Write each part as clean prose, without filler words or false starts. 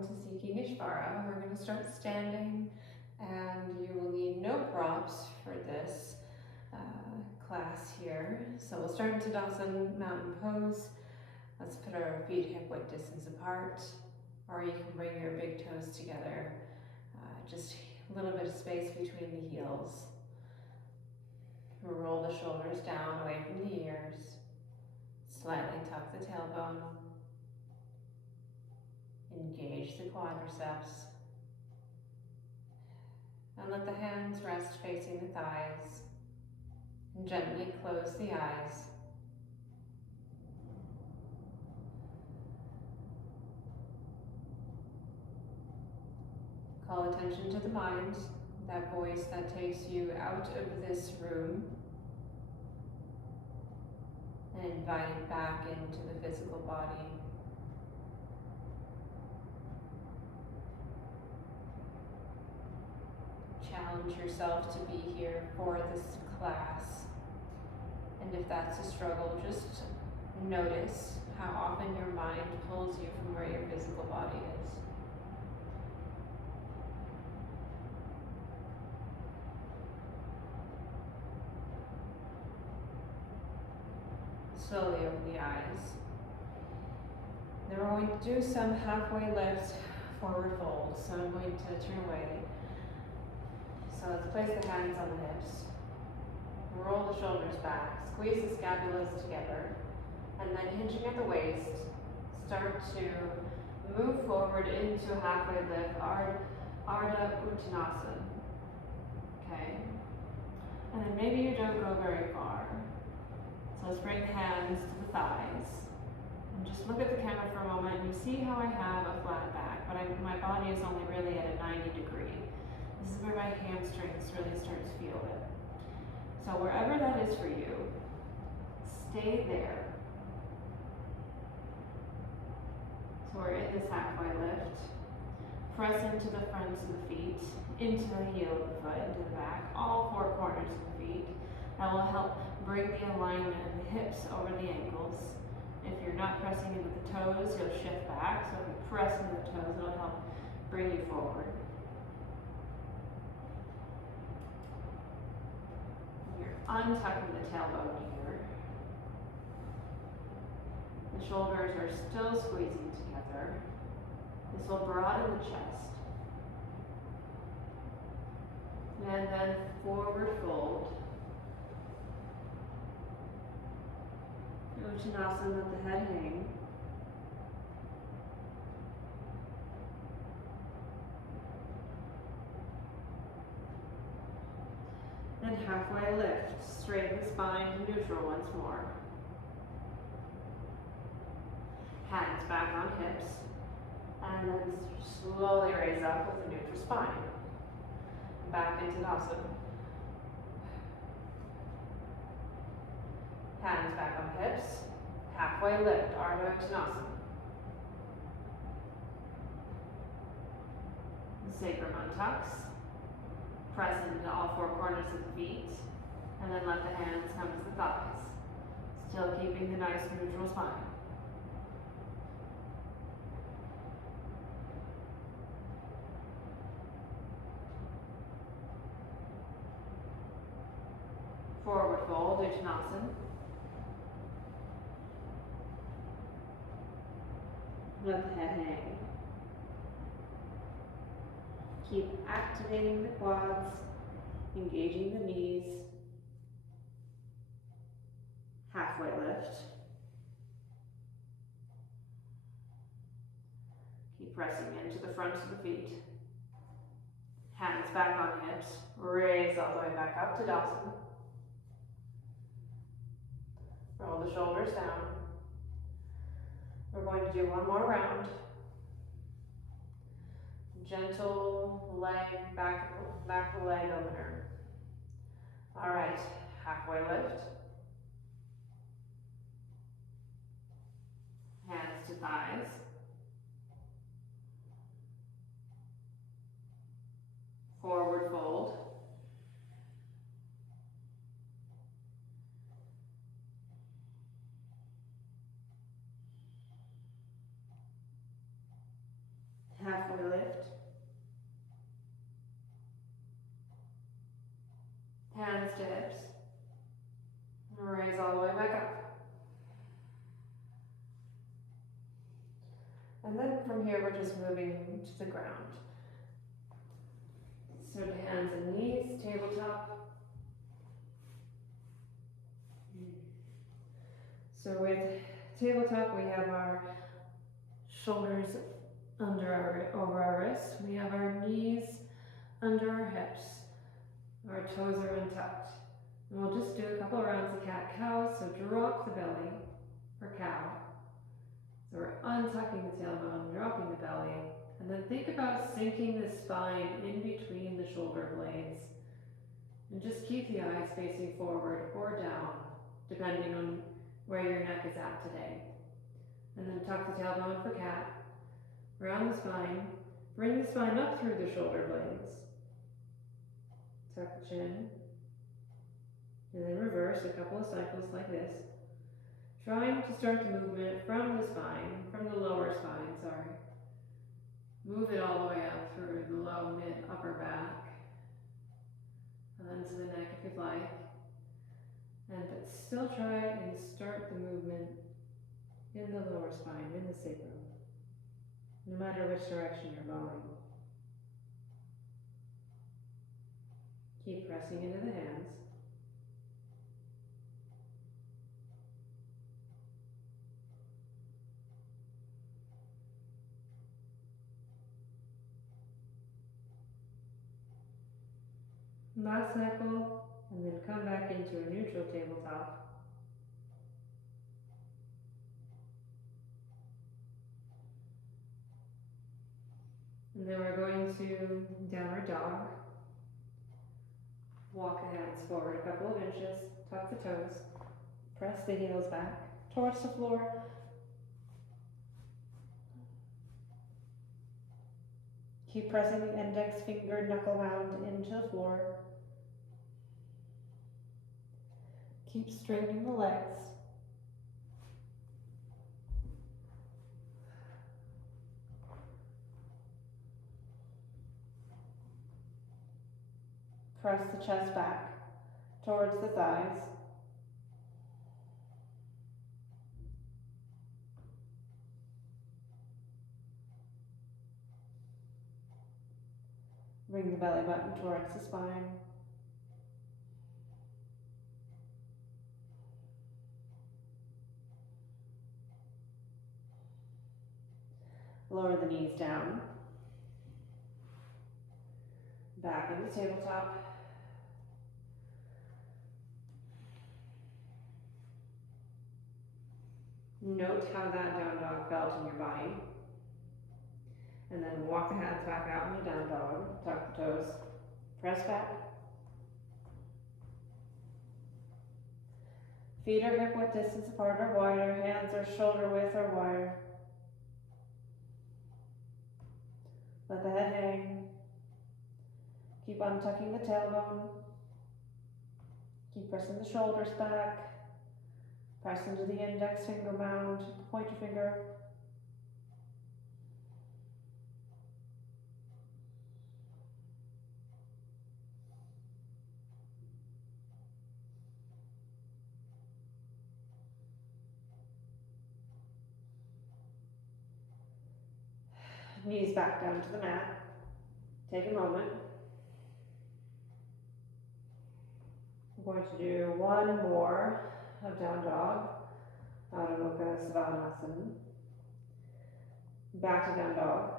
welcome to Seeking Ishvara. We're going to start standing, and you will need no props for this class here. So we'll start in Tadasana, mountain pose. Let's put our feet hip-width distance apart, or you can bring your big toes together. Just a little bit of space between the heels. Roll the shoulders down away from the ears. Slightly tuck the tailbone. Engage the quadriceps. And let the hands rest facing the thighs. And gently close the eyes. Call attention to the mind, that voice that takes you out of this room, and invite it back into the physical body. Challenge yourself to be here for this class. And if that's a struggle, just notice how often your mind pulls you from where your physical body is. Slowly open the eyes. Then we're going to do some halfway lift forward fold. So I'm going to turn away. So let's place the hands on the hips. Roll the shoulders back. Squeeze the scapulas together. And then hinging at the waist, start to move forward into a halfway lift, Ardha Uttanasana. Okay? And then maybe you don't go very far. So let's bring the hands to the thighs. And just look at the camera for a moment. You see how I have a flat back, but my body is only really at a 90 degree. This is where my hamstrings really start to feel it. So wherever that is for you, stay there. So we're in this halfway lift. Press into the fronts of the feet, into the heel of the foot, into the back, all four corners of the feet. That will help bring the alignment of the hips over the ankles. If you're not pressing into the toes, you'll shift back. So if you press into the toes, it'll help bring you forward. You're untucking the tailbone here. The shoulders are still squeezing together. This will broaden the chest. And then forward fold. Uttanasana, let the head hang. And halfway lift. Straighten the spine to neutral once more. Hands back on hips. And then slowly raise up with a neutral spine. Back into Tadasana. Hands back on hips. Halfway lift, Ardha Uttanasana. The sacrum untucks. Press into all four corners of the feet. And then let the hands come to the thighs. Still keeping the nice neutral spine. Forward fold, Uttanasana. Let the head hang. Keep activating the quads, engaging the knees. Halfway lift. Keep pressing into the fronts of the feet. Hands back on hips. Raise all the way back up to Tadasana. Roll the shoulders down. We're going to do one more round. Gentle leg, back leg opener. All right, halfway lift. Hands to thighs. Forward fold. halfway lift. Hands to hips. Raise all the way back up. And then from here we're just moving to the ground. So to hands and knees, tabletop. So with tabletop we have our shoulders over our wrists. We have our knees under our hips. Our toes are untucked. And we'll just do a couple of rounds of cat-cow. So drop the belly for cow. So we're untucking the tailbone, dropping the belly, and then think about sinking the spine in between the shoulder blades. And just keep the eyes facing forward or down, depending on where your neck is at today. And then tuck the tailbone for cat, round the spine, bring the spine up through the shoulder blades. Tuck the chin, and then reverse a couple of cycles like this. Trying to start the movement from the spine, from the lower spine, sorry. Move it all the way up through the low, mid, upper back. And then to the neck if you'd like. But still try and start the movement in the lower spine, in the sacrum. No matter which direction you're going. Keep pressing into the hands. Last cycle, and then come back into a neutral tabletop. And then we're going to downward dog. Walk the hands forward a couple of inches, tuck the toes, press the heels back towards the floor. Keep pressing the index finger knuckle round into the floor. Keep straightening the legs. Press the chest back towards the thighs. Bring the belly button towards the spine. Lower the knees down. Back into tabletop. Note how that down dog felt in your body. And then walk the hands back out into down dog. Tuck the toes. Press back. Feet are hip width distance apart or wider. Hands are shoulder width or wider. Let the head hang. Keep untucking the tailbone. Keep pressing the shoulders back. Press into the index finger mound, the pointer finger. Knees back down to the mat. Take a moment. We're going to do one more of down dog, Adho Mukha Savadhanasana. Back to down dog.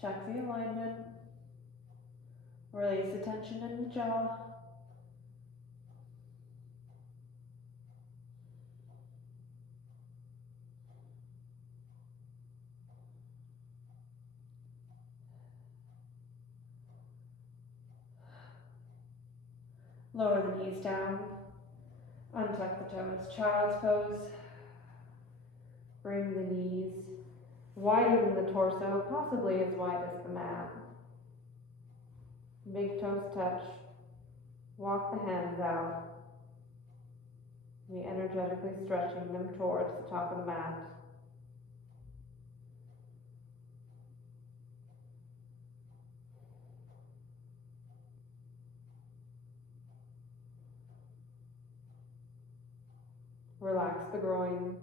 Check the alignment. Release the tension in the jaw. Lower the knees down. Untuck the toes. Child's pose. Bring the knees wider than the torso, possibly as wide as the mat. Big toes touch. Walk the hands out. Be energetically stretching them towards the top of the mat. Relax the groin.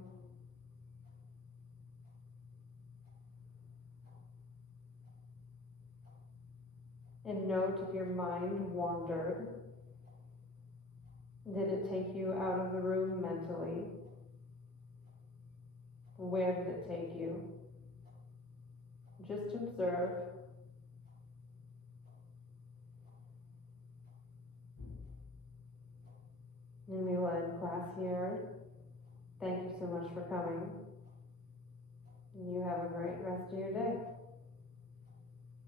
And note if your mind wandered. Did it take you out of the room mentally? Where did it take you? Just observe. And we will end class here. Thank you so much for coming. You have a great rest of your day.